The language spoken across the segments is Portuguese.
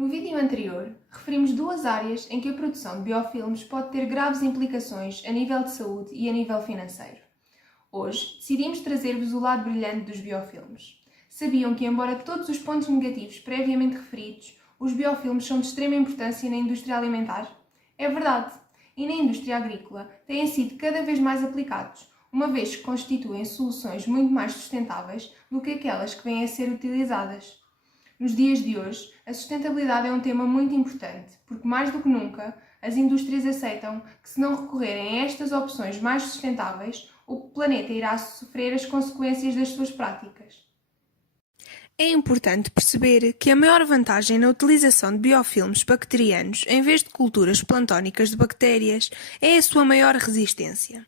No vídeo anterior, referimos duas áreas em que a produção de biofilmes pode ter graves implicações a nível de saúde e a nível financeiro. Hoje, decidimos trazer-vos o lado brilhante dos biofilmes. Sabiam que, embora todos os pontos negativos previamente referidos, os biofilmes são de extrema importância na indústria alimentar? É verdade! E na indústria agrícola têm sido cada vez mais aplicados, uma vez que constituem soluções muito mais sustentáveis do que aquelas que vêm a ser utilizadas. Nos dias de hoje, a sustentabilidade é um tema muito importante, porque mais do que nunca, as indústrias aceitam que se não recorrerem a estas opções mais sustentáveis, o planeta irá sofrer as consequências das suas práticas. É importante perceber que a maior vantagem na utilização de biofilmes bacterianos em vez de culturas plantónicas de bactérias é a sua maior resistência.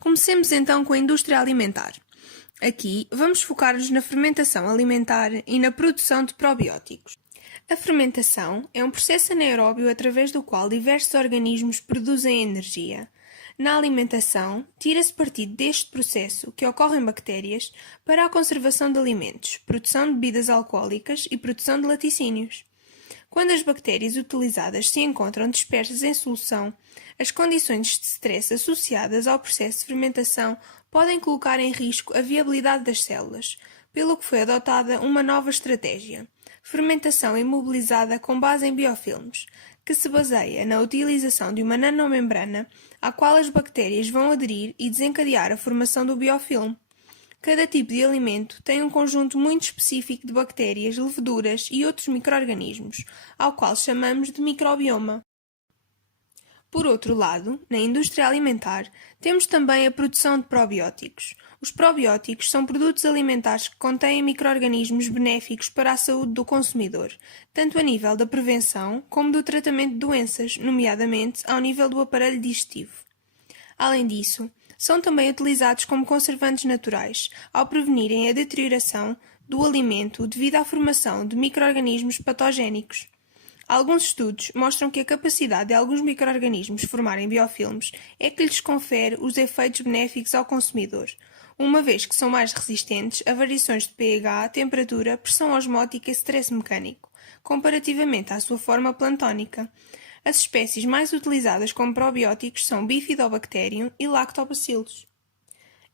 Comecemos então com a indústria alimentar. Aqui vamos focar-nos na fermentação alimentar e na produção de probióticos. A fermentação é um processo anaeróbio através do qual diversos organismos produzem energia. Na alimentação, tira-se partido deste processo, que ocorre em bactérias, para a conservação de alimentos, produção de bebidas alcoólicas e produção de laticínios. Quando as bactérias utilizadas se encontram dispersas em solução, as condições de stress associadas ao processo de fermentação podem colocar em risco a viabilidade das células, pelo que foi adotada uma nova estratégia: fermentação imobilizada com base em biofilmes, que se baseia na utilização de uma nanomembrana à qual as bactérias vão aderir e desencadear a formação do biofilme. Cada tipo de alimento tem um conjunto muito específico de bactérias, leveduras e outros micro-organismos, ao qual chamamos de microbioma. Por outro lado, na indústria alimentar, temos também a produção de probióticos. Os probióticos são produtos alimentares que contêm micro-organismos benéficos para a saúde do consumidor, tanto a nível da prevenção como do tratamento de doenças, nomeadamente ao nível do aparelho digestivo. Além disso, são também utilizados como conservantes naturais, ao prevenirem a deterioração do alimento devido à formação de micro-organismos patogénicos. Alguns estudos mostram que a capacidade de alguns micro-organismos formarem biofilmes é que lhes confere os efeitos benéficos ao consumidor, uma vez que são mais resistentes a variações de pH, temperatura, pressão osmótica e stress mecânico, comparativamente à sua forma plantónica. As espécies mais utilizadas como probióticos são Bifidobacterium e Lactobacillus.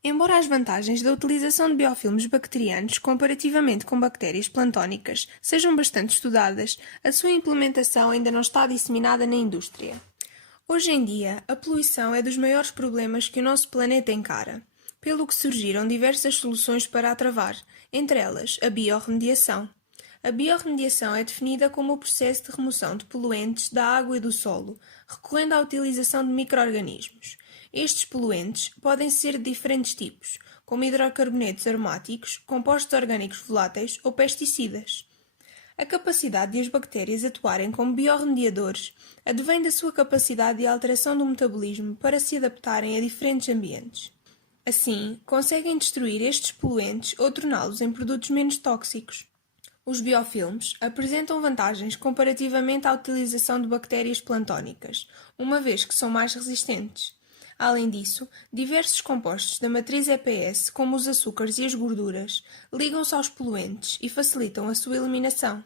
Embora as vantagens da utilização de biofilmes bacterianos comparativamente com bactérias plantónicas sejam bastante estudadas, a sua implementação ainda não está disseminada na indústria. Hoje em dia, a poluição é dos maiores problemas que o nosso planeta encara, pelo que surgiram diversas soluções para a travar, entre elas a biorremediação. A biorremediação é definida como o processo de remoção de poluentes da água e do solo, recorrendo à utilização de micro-organismos. Estes poluentes podem ser de diferentes tipos, como hidrocarbonetos aromáticos, compostos orgânicos voláteis ou pesticidas. A capacidade de as bactérias atuarem como biorremediadores advém da sua capacidade de alteração do metabolismo para se adaptarem a diferentes ambientes. Assim, conseguem destruir estes poluentes ou torná-los em produtos menos tóxicos. Os biofilmes apresentam vantagens comparativamente à utilização de bactérias plantónicas, uma vez que são mais resistentes. Além disso, diversos compostos da matriz EPS, como os açúcares e as gorduras, ligam-se aos poluentes e facilitam a sua eliminação.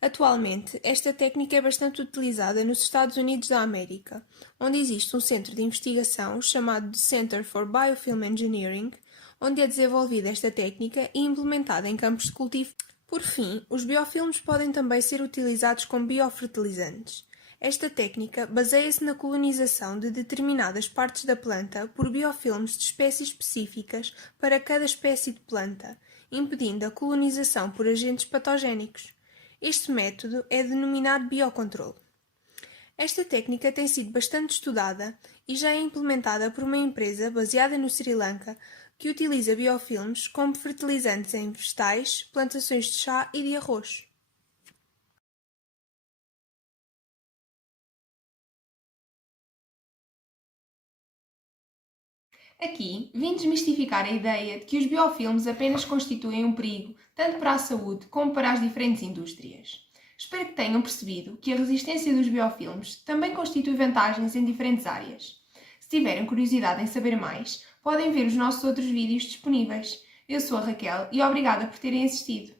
Atualmente, esta técnica é bastante utilizada nos Estados Unidos da América, onde existe um centro de investigação chamado de Center for Biofilm Engineering, onde é desenvolvida esta técnica e implementada em campos de cultivo. Por fim, os biofilmes podem também ser utilizados como biofertilizantes. Esta técnica baseia-se na colonização de determinadas partes da planta por biofilmes de espécies específicas para cada espécie de planta, impedindo a colonização por agentes patogénicos. Este método é denominado biocontrole. Esta técnica tem sido bastante estudada e já é implementada por uma empresa baseada no Sri Lanka que utiliza biofilmes como fertilizantes em vegetais, plantações de chá e de arroz. Aqui, vim desmistificar a ideia de que os biofilmes apenas constituem um perigo tanto para a saúde como para as diferentes indústrias. Espero que tenham percebido que a resistência dos biofilmes também constitui vantagens em diferentes áreas. Se tiverem curiosidade em saber mais, podem ver os nossos outros vídeos disponíveis. Eu sou a Raquel e obrigada por terem assistido.